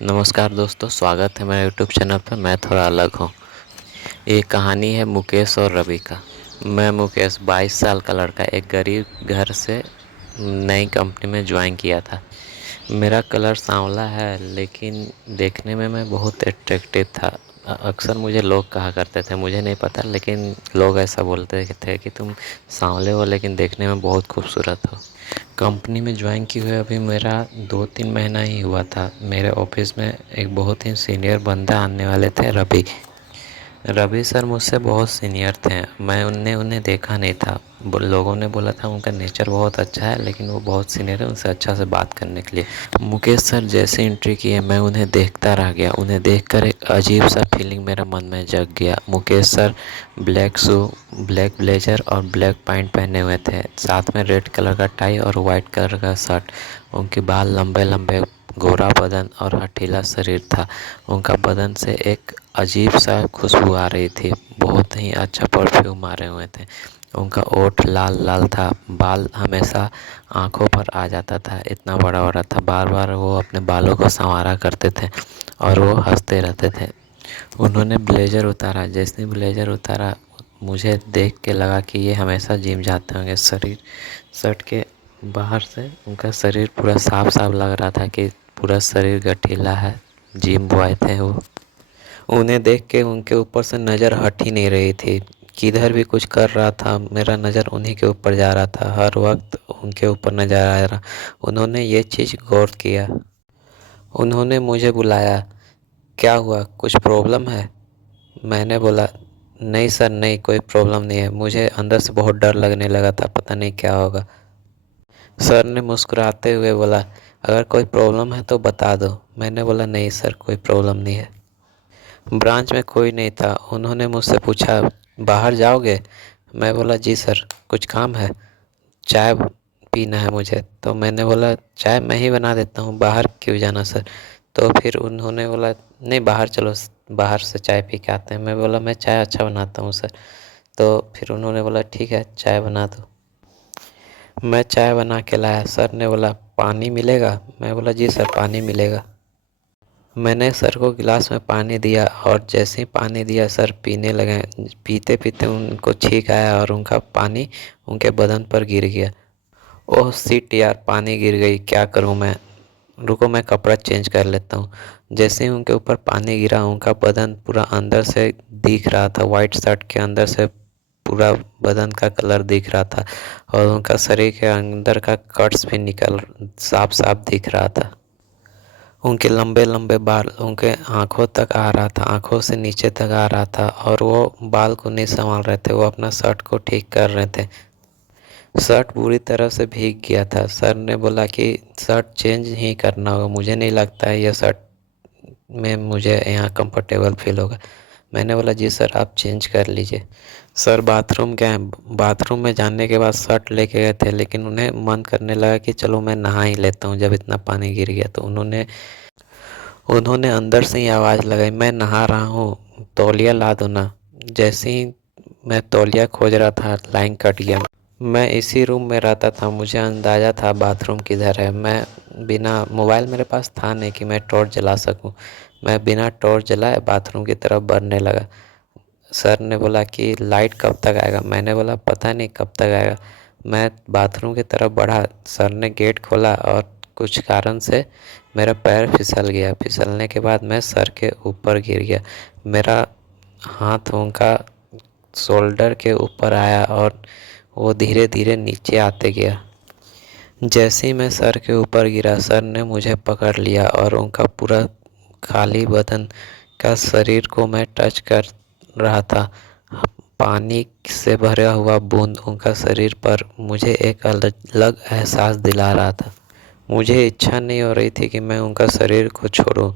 नमस्कार दोस्तों, स्वागत है मेरे यूट्यूब चैनल पर। मैं थोड़ा अलग हूँ। ये कहानी है मुकेश और रवि का। मैं मुकेश 22 साल का लड़का एक गरीब घर से नई कंपनी में ज्वाइन किया था। मेरा कलर सांवला है, लेकिन देखने में मैं बहुत अट्रैक्टिव था। अक्सर मुझे लोग कहा करते थे, मुझे नहीं पता, लेकिन लोग ऐसा बोलते थे कि तुम सांवले हो लेकिन देखने में बहुत खूबसूरत हो। कंपनी में ज्वाइन किए हुए अभी मेरा 2-3 महीना ही हुआ था। मेरे ऑफिस में एक बहुत ही सीनियर बंदा आने वाले थे, रवि। रवि सर मुझसे बहुत सीनियर थे। मैं उन्हें देखा नहीं था। लोगों ने बोला था उनका नेचर बहुत अच्छा है, लेकिन वो बहुत सीनियर है, उनसे अच्छा से बात करने के लिए। मुकेश सर जैसे एंट्री किए, मैं उन्हें देखता रह गया। उन्हें देखकर एक अजीब सा फीलिंग मेरा मन में जग गया। Mukesh sir black shoe, black blazer और ब्लैक पैंट पहने हुए थे, साथ में रेड कलर का टाई और वाइट कलर का शर्ट। उनके बाल लंबे लंबे, गोरा बदन और हठीला शरीर था। उनका बदन से एक अजीब सा खुशबू आ रही थी। बहुत ही अच्छा परफ्यूम मारे हुए थे। उनका ओठ लाल लाल था। बाल हमेशा आंखों पर आ जाता था, इतना बड़ा बड़ा था। बार बार वो अपने बालों को संवारा करते थे और वो हंसते रहते थे। उन्होंने ब्लेजर उतारा। जैसे ही ब्लेजर उतारा, मुझे देख के लगा कि ये हमेशा जिम जाते होंगे। शरीर, शर्ट के बाहर से उनका शरीर पूरा साफ साफ लग रहा था कि पूरा शरीर गठीला है। जिम बॉय थे वो। उन्हें देख के उनके ऊपर से नज़र हट ही नहीं रही थी। किधर भी कुछ कर रहा था, मेरा नज़र उन्हीं के ऊपर जा रहा था। हर वक्त उनके ऊपर नज़र आ रहा। उन्होंने ये चीज़ गौर किया। उन्होंने मुझे बुलाया। क्या हुआ, कुछ प्रॉब्लम है? मैंने बोला, नहीं सर, नहीं, कोई प्रॉब्लम नहीं है। मुझे अंदर से बहुत डर लगने लगा था, पता नहीं क्या होगा। सर ने मुस्कुराते हुए बोला, अगर कोई प्रॉब्लम है तो बता दो। मैंने बोला, नहीं सर, कोई प्रॉब्लम नहीं है। ब्रांच में कोई नहीं था। उन्होंने मुझसे पूछा, बाहर जाओगे? मैं बोला, जी सर, कुछ काम है? चाय पीना है मुझे। तो मैंने बोला, चाय मैं ही बना देता हूँ, बाहर क्यों जाना सर? तो फिर उन्होंने बोला, नहीं, बाहर चलो, बाहर से चाय पी के आते हैं। मैं बोला, मैं चाय अच्छा बनाता हूँ सर। तो फिर उन्होंने बोला, ठीक है, चाय बना दो। मैं चाय बना के लाया। सर ने बोला, पानी मिलेगा? मैं बोला, जी सर, पानी मिलेगा। मैंने सर को गिलास में पानी दिया और जैसे ही पानी दिया, सर पीने लगे। पीते पीते उनको छींक आया और उनका पानी उनके बदन पर गिर गया। ओह शिट यार, पानी गिर गई, क्या करूं मैं? रुको, मैं कपड़ा चेंज कर लेता हूँ। जैसे ही उनके ऊपर पानी गिरा, उनका बदन पूरा अंदर से दिख रहा था। वाइट शर्ट के अंदर से पूरा बदन का कलर दिख रहा था और उनका शरीर के अंदर का कट्स भी निकल साफ साफ दिख रहा था। उनके लंबे लंबे बाल उनके आँखों तक आ रहा था, आँखों से नीचे तक आ रहा था और वो बाल को नहीं संभाल रहे थे। वो अपना शर्ट को ठीक कर रहे थे। शर्ट पूरी तरह से भीग गया था। सर ने बोला कि शर्ट चेंज ही करना होगा, मुझे नहीं लगता है यह शर्ट में मुझे यहाँ कंफर्टेबल फील होगा। मैंने बोला, जी सर, आप चेंज कर लीजिए। सर बाथरूम गए। बाथरूम में जाने के बाद शर्ट लेके गए थे, लेकिन उन्हें मन करने लगा कि चलो मैं नहा ही लेता हूँ, जब इतना पानी गिर गया। तो उन्होंने उन्होंने अंदर से ही आवाज़ लगाई, मैं नहा रहा हूँ, तौलिया ला दो ना। जैसे ही मैं तौलिया खोज रहा था, लाइन कट गया। मैं इसी रूम में रहता था, मुझे अंदाज़ा था बाथरूम किधर है। मैं बिना मोबाइल मेरे पास था नहीं कि मैं टॉर्च जला सकूं। मैं बिना टॉर्च जलाए बाथरूम की तरफ बढ़ने लगा। सर ने बोला कि लाइट कब तक आएगा? मैंने बोला, पता नहीं कब तक आएगा। मैं बाथरूम की तरफ बढ़ा। सर ने गेट खोला और कुछ कारण से मेरा पैर फिसल गया। फिसलने के बाद मैं सर के ऊपर गिर गया। मेरा हाथ उनका शोल्डर के ऊपर आया और वो धीरे धीरे नीचे आते गया। जैसे ही मैं सर के ऊपर गिरा, सर ने मुझे पकड़ लिया और उनका पूरा खाली बदन का शरीर को मैं टच कर रहा था। पानी से भरा हुआ बूंद उनका शरीर पर मुझे एक अलग अलग एहसास दिला रहा था। मुझे इच्छा नहीं हो रही थी कि मैं उनका शरीर को छोड़ूं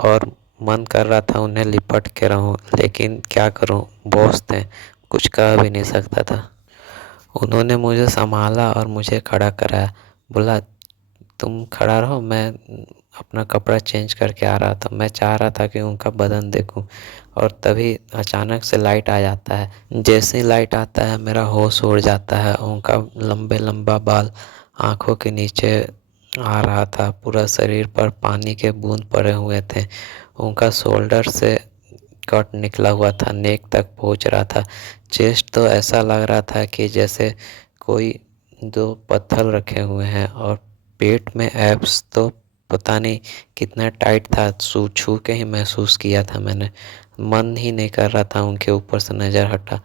और मन कर रहा था उन्हें लिपट के रहूं, लेकिन क्या करूं, बॉस थे, कुछ कह भी नहीं सकता था। उन्होंने मुझे संभाला और मुझे खड़ा कराया। बोला, तुम खड़ा रहो, मैं अपना कपड़ा चेंज करके आ रहा था। मैं चाह रहा था कि उनका बदन देखूं और तभी अचानक से लाइट आ जाता है। जैसे ही लाइट आता है, मेरा होश उड़ जाता है। उनका लंबे लंबा बाल आँखों के नीचे आ रहा था। पूरा शरीर पर पानी के बूंद पड़े हुए थे। उनका शोल्डर से कट निकला हुआ था, नेक तक पहुंच रहा था। चेस्ट तो ऐसा लग रहा था कि जैसे कोई दो पत्थर रखे हुए हैं। और पेट में एब्स तो पता नहीं कितना टाइट था, छू छू के ही महसूस किया था मैंने। मन ही नहीं कर रहा था उनके ऊपर से नज़र हटा।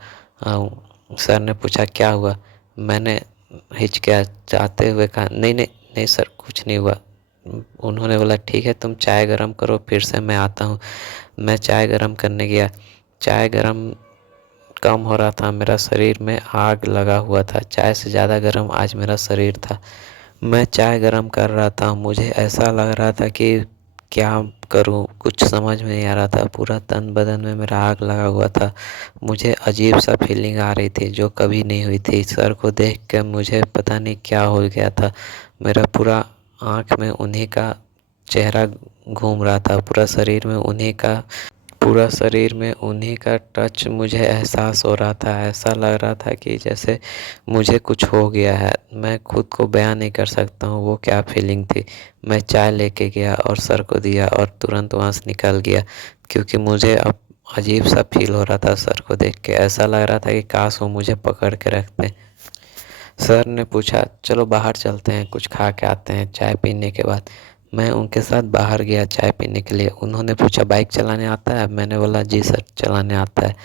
सर ने पूछा क्या हुआ। मैंने हिचकिचाते हुए कहा नहीं नहीं नहीं सर, कुछ नहीं हुआ। उन्होंने बोला ठीक है, तुम चाय गरम करो, फिर से मैं आता हूँ। मैं चाय गरम करने गया। चाय गरम कम हो रहा था, मेरा शरीर में आग लगा हुआ था। चाय से ज़्यादा गरम आज मेरा शरीर था। मैं चाय गरम कर रहा था, मुझे ऐसा लग रहा था कि क्या करूं, कुछ समझ में नहीं आ रहा था। पूरा तन बदन में मेरा आग लगा हुआ था। मुझे अजीब सा फीलिंग आ रही थी जो कभी नहीं हुई थी। सर को देख कर मुझे पता नहीं क्या हो गया था। मेरा पूरा आँख में उन्हीं का चेहरा घूम रहा था। पूरा शरीर में उन्हीं का टच मुझे एहसास हो रहा था। ऐसा लग रहा था कि जैसे मुझे कुछ हो गया है। मैं खुद को बयान नहीं कर सकता हूँ वो क्या फीलिंग थी। मैं चाय लेके गया और सर को दिया और तुरंत वहाँ से निकल गया, क्योंकि मुझे अब अजीब सा फील हो रहा था। सर को देख के ऐसा लग रहा था कि काश वो मुझे पकड़ के रखते। सर ने पूछा चलो बाहर चलते हैं, कुछ खा के आते हैं चाय पीने के बाद। मैं उनके साथ बाहर गया चाय पीने के लिए। उन्होंने पूछा बाइक चलाने आता है। मैंने बोला जी सर चलाने आता है।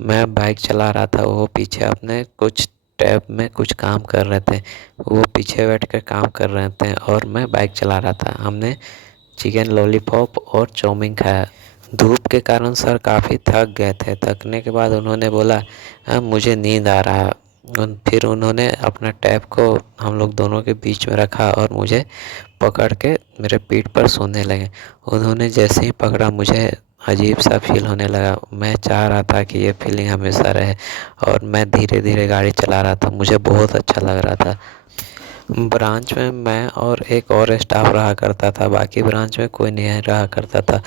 मैं बाइक चला रहा था, वो पीछे अपने कुछ टैब में कुछ काम कर रहे थे। वो पीछे बैठ कर काम कर रहे थे और मैं बाइक चला रहा था। हमने चिकन लॉलीपॉप और चाउमीन खाया। धूप के कारण सर काफ़ी थक गए थे। थकने के बाद उन्होंने बोला मुझे नींद आ रहा है। फिर उन्होंने अपना टैब को हम लोग दोनों के बीच में रखा और मुझे पकड़ के मेरे पीठ पर सोने लगे। उन्होंने जैसे ही पकड़ा मुझे अजीब सा फील होने लगा। मैं चाह रहा था कि ये फीलिंग हमेशा रहे और मैं धीरे धीरे गाड़ी चला रहा था। मुझे बहुत अच्छा लग रहा था। ब्रांच में मैं और एक और स्टाफ रहा करता था, बाकी ब्रांच में कोई नहीं रहा करता था।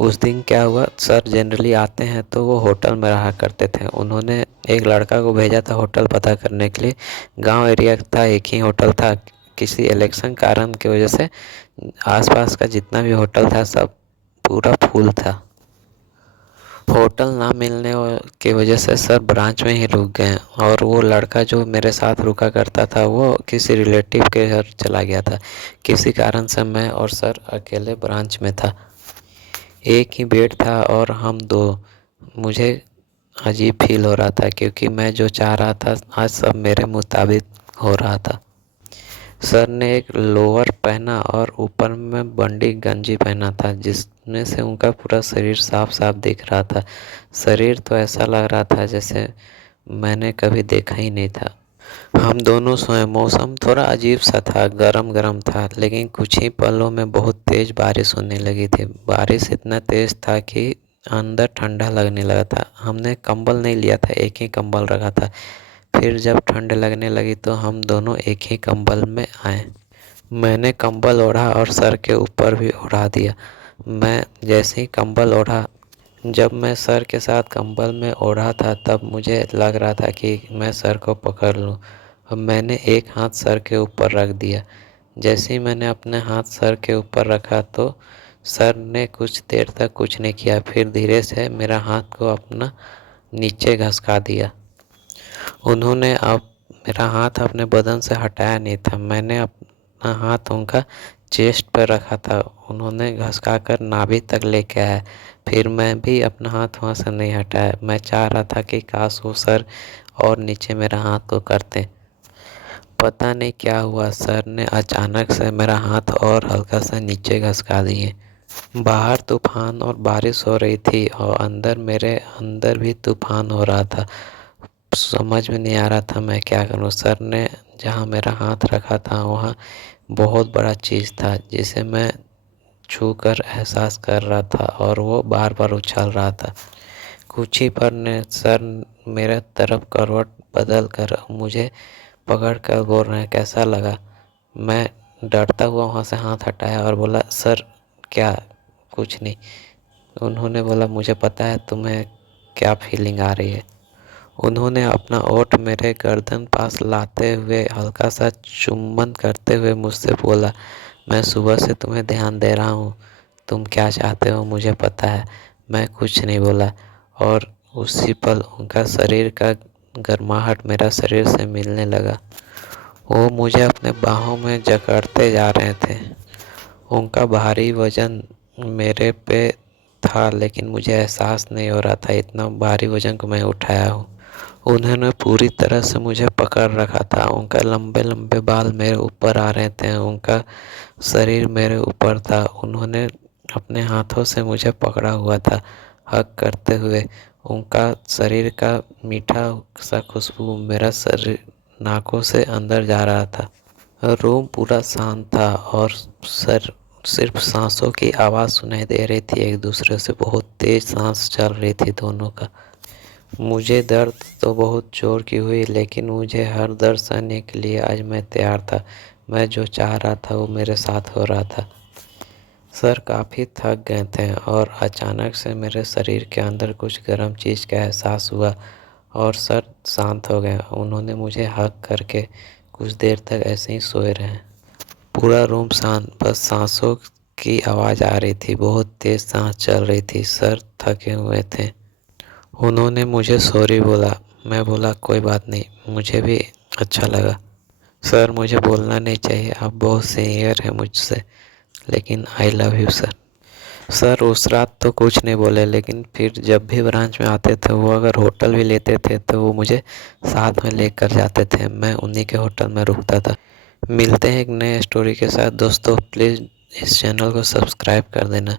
उस दिन क्या हुआ, सर जनरली आते हैं तो वो होटल में रहा करते थे। उन्होंने एक लड़का को भेजा था होटल पता करने के लिए। गांव एरिया था, एक ही होटल था। किसी इलेक्शन कारण की वजह से आसपास का जितना भी होटल था सब पूरा फुल था। होटल ना मिलने की वजह से सर ब्रांच में ही रुक गए। और वो लड़का जो मेरे साथ रुका करता था वो किसी रिलेटिव के घर चला गया था। किसी कारण से मैं और सर अकेले ब्रांच में था। एक ही बेड था और हम दो। मुझे अजीब फील हो रहा था क्योंकि मैं जो चाह रहा था आज सब मेरे मुताबिक हो रहा था। सर ने एक लोअर पहना और ऊपर में बंडी गंजी पहना था, जिसमें से उनका पूरा शरीर साफ साफ दिख रहा था। शरीर तो ऐसा लग रहा था जैसे मैंने कभी देखा ही नहीं था। हम दोनों सोए। मौसम थोड़ा अजीब सा था, गरम गरम था, लेकिन कुछ ही पलों में बहुत तेज़ बारिश होने लगी थी। बारिश इतना तेज़ था कि अंदर ठंडा लगने लगा था। हमने कंबल नहीं लिया था, एक ही कंबल रखा था। फिर जब ठंड लगने लगी तो हम दोनों एक ही कंबल में आए। मैंने कंबल ओढ़ा और सर के ऊपर भी ओढ़ा दिया। मैं जैसे ही कंबल ओढ़ा, जब मैं सर के साथ कंबल में ओढ़ा था तब मुझे लग रहा था कि मैं सर को पकड़ लूं। अब मैंने एक हाथ सर के ऊपर रख दिया। जैसे ही मैंने अपने हाथ सर के ऊपर रखा तो सर ने कुछ देर तक कुछ नहीं किया, फिर धीरे से मेरा हाथ को अपना नीचे घसका दिया। उन्होंने अब मेरा हाथ अपने बदन से हटाया नहीं था। मैंने अपना हाथ उनका चेस्ट पर रखा था। उन्होंने घसका कर नाभि तक लेके आया। फिर मैं भी अपना हाथ वहाँ से नहीं हटाया। मैं चाह रहा था कि काश वो सर और नीचे मेरा हाथ को करते। पता नहीं क्या हुआ, सर ने अचानक से मेरा हाथ और हल्का सा नीचे घसका दिए। बाहर तूफान और बारिश हो रही थी और मेरे अंदर भी तूफान हो रहा था। समझ में नहीं आ रहा था मैं क्या करूं। सर ने जहां मेरा हाथ रखा था वहां बहुत बड़ा चीज़ था जिसे मैं छू कर एहसास कर रहा था और वो बार बार उछल रहा था। कुछ ही पर ने सर मेरे तरफ करवट बदल कर मुझे पकड़ कर बोल रहे हैं कैसा लगा। मैं डरता हुआ वहाँ से हाथ हटाया और बोला सर क्या, कुछ नहीं। उन्होंने बोला मुझे पता है तुम्हें क्या फीलिंग आ रही है। उन्होंने अपना ओठ मेरे गर्दन पास लाते हुए हल्का सा चुम्बन करते हुए मुझसे बोला, मैं सुबह से तुम्हें ध्यान दे रहा हूँ, तुम क्या चाहते हो मुझे पता है। मैं कुछ नहीं बोला और उसी पल उनका शरीर का गर्माहट मेरा शरीर से मिलने लगा। वो मुझे अपने बाहों में जकड़ते जा रहे थे। उनका भारी वजन मेरे पे था, लेकिन मुझे एहसास नहीं हो रहा था इतना भारी वजन को मैं उठाया हूँ। उन्होंने पूरी तरह से मुझे पकड़ रखा था। उनका लंबे लंबे बाल मेरे ऊपर आ रहे थे, उनका शरीर मेरे ऊपर था। उन्होंने अपने हाथों से मुझे पकड़ा हुआ था, हग करते हुए। उनका शरीर का मीठा सा खुशबू मेरा शरीर नाकों से अंदर जा रहा था। रूम पूरा शांत था और सिर्फ सांसों की आवाज़ सुनाई दे रही थी। एक दूसरे से बहुत तेज सांस चल रही थी दोनों का। मुझे दर्द तो बहुत जोर की हुई, लेकिन मुझे हर दर्द सहने के लिए आज मैं तैयार था। मैं जो चाह रहा था वो मेरे साथ हो रहा था। सर काफ़ी थक गए थे और अचानक से मेरे शरीर के अंदर कुछ गर्म चीज़ का एहसास हुआ और सर शांत हो गए। उन्होंने मुझे हग करके कुछ देर तक ऐसे ही सोए रहे। पूरा रूम शांत, बस सांसों की आवाज़ आ रही थी, बहुत तेज सांस चल रही थी। सर थके हुए थे। उन्होंने मुझे सॉरी बोला। मैं बोला कोई बात नहीं, मुझे भी अच्छा लगा। सर मुझे बोलना नहीं चाहिए, आप बहुत सीनियर हैं मुझसे, लेकिन I love you sir. Sir उस रात तो कुछ नहीं बोले, लेकिन फिर जब भी ब्रांच में आते थे, वो अगर होटल भी लेते थे तो वो मुझे साथ में लेकर जाते थे। मैं उन्हीं के होटल में रुकता था। मिलते हैं एक नए स्टोरी के साथ दोस्तों। प्लीज़ इस चैनल को सब्सक्राइब कर देना।